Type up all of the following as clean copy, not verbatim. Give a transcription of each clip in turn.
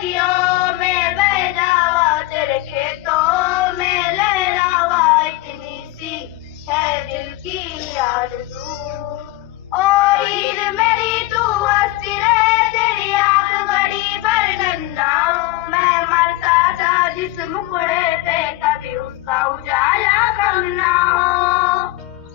नदियों में बह जावा, तेरे खेतों में लहरावा, इतनी सी है दिल की आरज़ू। ओ ईद मेरी तू हंसती रहे, तेरी आँख बड़ी बरगन ना हूँ। मैं मरता था जिस मुखड़े पे, कभी उसका उजाला कम ना हो।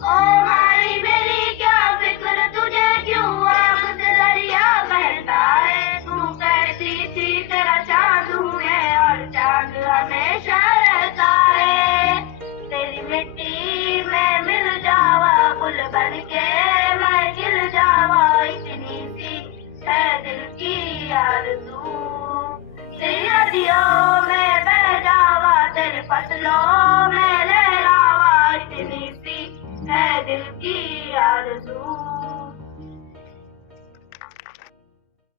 ओ मारी मेरी क्या फिक्र तुझे, क्यों आँख से दरिया बहता है। तू कहती थी तेरा चाँद हूँ मैं, और चाँद हमेशा रहता है। तेरी मिट्टी में मिल जावा, गुल बन के मैं खिल जावा, इतनी सी है दिल की आरज़ू। तेरी नदियों में बह जावा, तेरी फसलों